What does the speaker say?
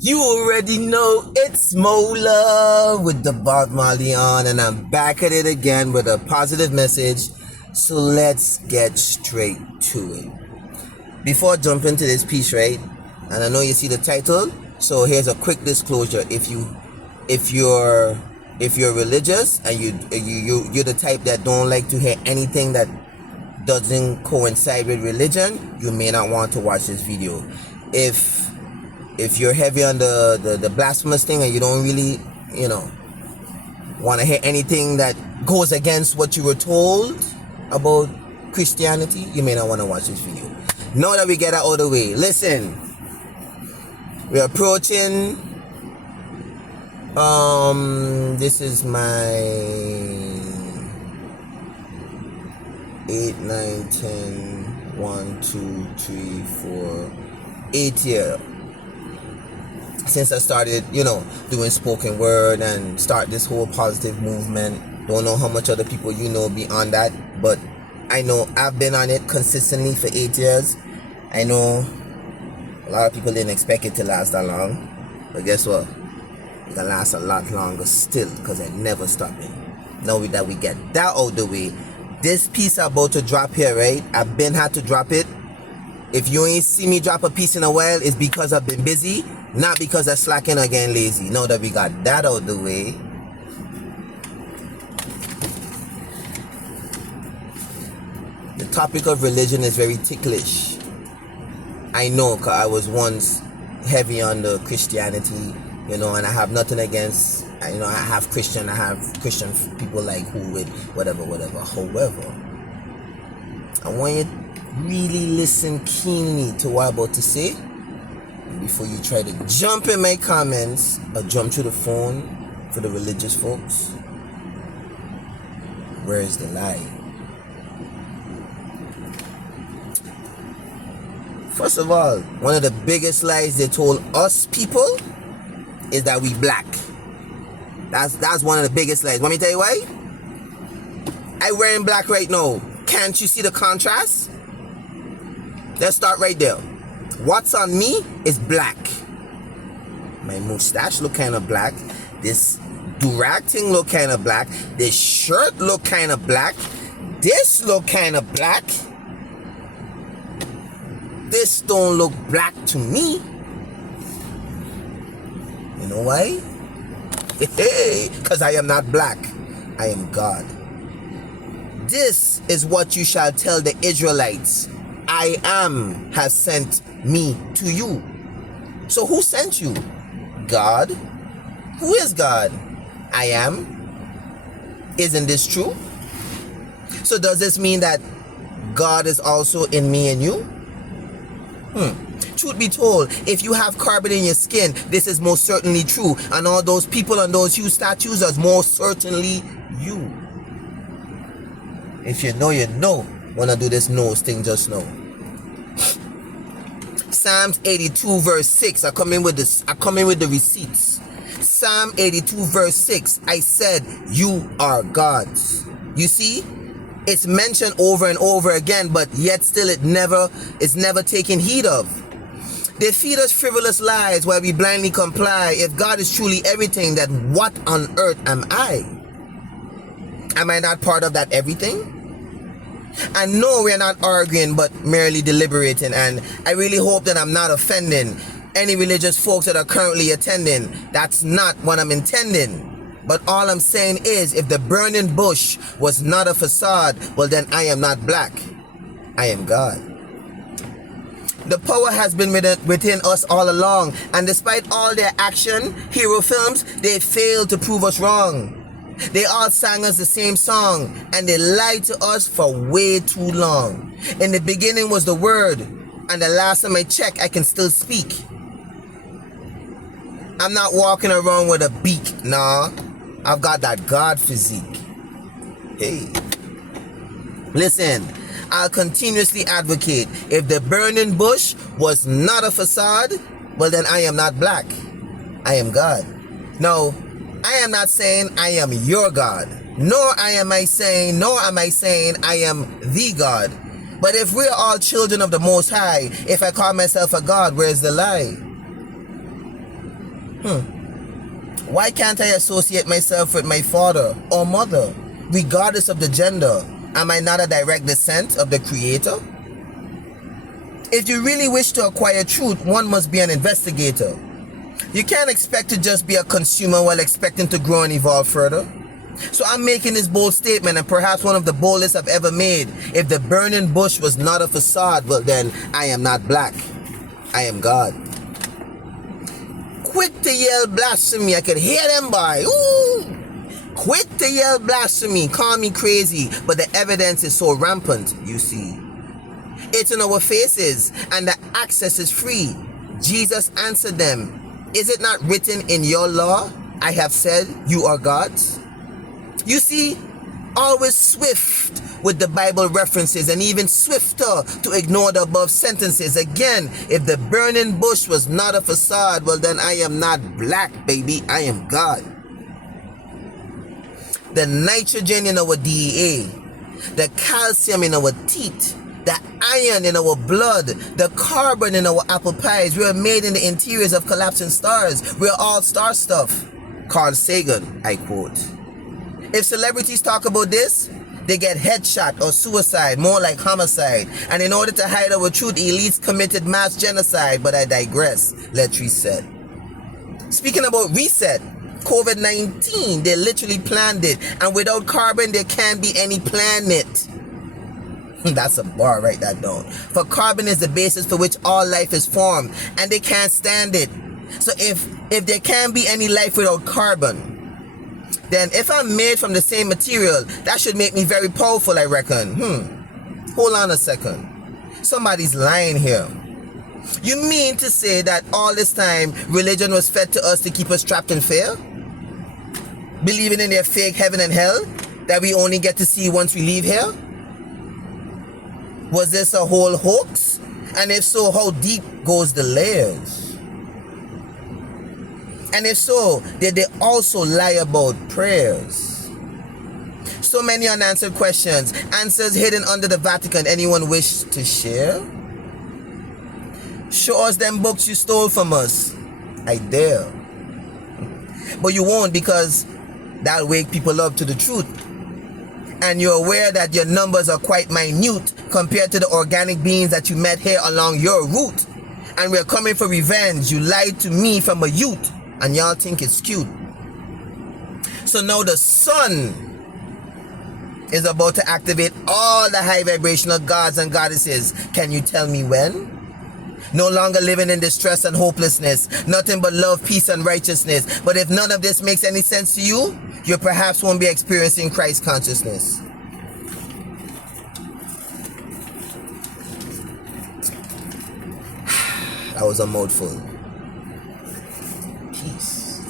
You already know it's Mola with the Bob Marley on, and I'm back at it again with a positive message. So let's get straight to it. Before I jump into this piece, right? And I know you see the title. So here's a quick disclosure. If you're religious and you're the type that don't like to hear anything that doesn't coincide with religion, you may not want to watch this video. If you're heavy on the blasphemous thing and you don't really, want to hear anything that goes against what you were told about Christianity, you may not want to watch this video. Now that we get that out of the way, listen, we're approaching, this is my 8, 9, 10, 1, 2, 3, 4, 8 year since I started, doing spoken word and start this whole positive movement. Don't know how much other people beyond that, but I know I've been on it consistently for 8 years. I know a lot of people didn't expect it to last that long, but guess what? It can last a lot longer still because I never stopping. Now that we get that out the way, this piece I'm about to drop here, right? I've been had to drop it. If you ain't see me drop a piece in a while, it's because I've been busy, not because I'm slacking or getting lazy. Now that we got that out the way, the topic of religion is very ticklish. I know, because I was once heavy on the Christianity, and I have nothing against, I have Christian people like who with whatever. However, I want you to really listen keenly to what I'm about to say before you try to jump in my comments or jump to the phone for the religious folks. Where is the lie? First of all, one of the biggest lies they told us people is that we black. That's one of the biggest lies. Want me to tell you why? I wearing black right now. Can't you see the contrast? Let's start right there. What's on me is black. My mustache look kind of black. This durag thing look kind of black. This shirt look kind of black. This look kind of black. This don't look black to me. You know why? Because I am not black. I am God. This is what you shall tell the Israelites. I am has sent me to you. So who sent you? God. Who is God? I am. Isn't this true? So does this mean that God is also in me and you? Truth be told, if you have carbon in your skin, this is most certainly true. And all those people and those huge statues are most certainly you. If you know, you know. Wanna do this nose thing, just know. Psalms 82 verse 6. I come in with the receipts. Psalm 82 verse 6. I said, you are gods. You see? It's mentioned over and over again, but yet still it's never taken heed of. They feed us frivolous lies while we blindly comply. If God is truly everything, then what on earth am I? Am I not part of that everything? And no, we're not arguing, but merely deliberating. And I really hope that I'm not offending any religious folks that are currently attending. That's not what I'm intending. But all I'm saying is, if the burning bush was not a facade, well then I am not black. I am God. The power has been within us all along. And despite all their action, hero films, they failed to prove us wrong. They all sang us the same song, and they lied to us for way too long. In the beginning was the word, and the last time I checked, I can still speak. I'm not walking around with a beak, nah. I've got that God physique. Hey. Listen, I'll continuously advocate. If the burning bush was not a facade, well then I am not black. I am God. No, I am not saying I am your God. Nor am I saying I am the God. But if we're all children of the Most High, if I call myself a God, where's the lie? Why can't I associate myself with my father or mother, regardless of the gender? Am I not a direct descent of the Creator? If you really wish to acquire truth, one must be an investigator. You can't expect to just be a consumer while expecting to grow and evolve further. So I'm making this bold statement, and perhaps one of the boldest I've ever made. If the burning bush was not a facade, well then, I am not black. I am God. Quick to yell blasphemy, I could hear them by. Ooh! Quick to yell blasphemy, call me crazy, but the evidence is so rampant, you see. It's in our faces, and the access is free. Jesus answered them, is it not written in your law, I have said you are gods? You see, always swift with the Bible references, and even swifter to ignore the above sentences. Again, if the burning bush was not a facade, well then I am not black, baby, I am God. The nitrogen in our DEA, the calcium in our teeth, the iron in our blood, the carbon in our apple pies. We are made in the interiors of collapsing stars. We are all star stuff. Carl Sagan, I quote. If celebrities talk about this, they get headshot or suicide, more like homicide. And in order to hide our truth, elites committed mass genocide. But I digress. Let's reset. Speaking about reset, COVID-19, they literally planned it. And without carbon, there can't be any planet. That's a bar, write that down. For carbon is the basis for which all life is formed, and they can't stand it. So if there can't be any life without carbon, then if I'm made from the same material, that should make me very powerful, I reckon. Hold on a second. Somebody's lying here. You mean to say that all this time, religion was fed to us to keep us trapped in fear? Believing in their fake heaven and hell that we only get to see once we leave here? Was this a whole hoax? And if so, how deep goes the layers? And if so, did they also lie about prayers? So many unanswered questions, answers hidden under the Vatican. Anyone wish to share? Show us them books you stole from us. I dare. But you won't, because that'll wake people up to the truth. And you're aware that your numbers are quite minute compared to the organic beings that you met here along your route. And we're coming for revenge. You lied to me from a youth, and y'all think it's cute. So now the sun is about to activate all the high vibrational gods and goddesses. Can you tell me when? No longer living in distress and hopelessness. Nothing but love, peace, and righteousness. But if none of this makes any sense to you, you perhaps won't be experiencing Christ consciousness. That was a mouthful. Peace.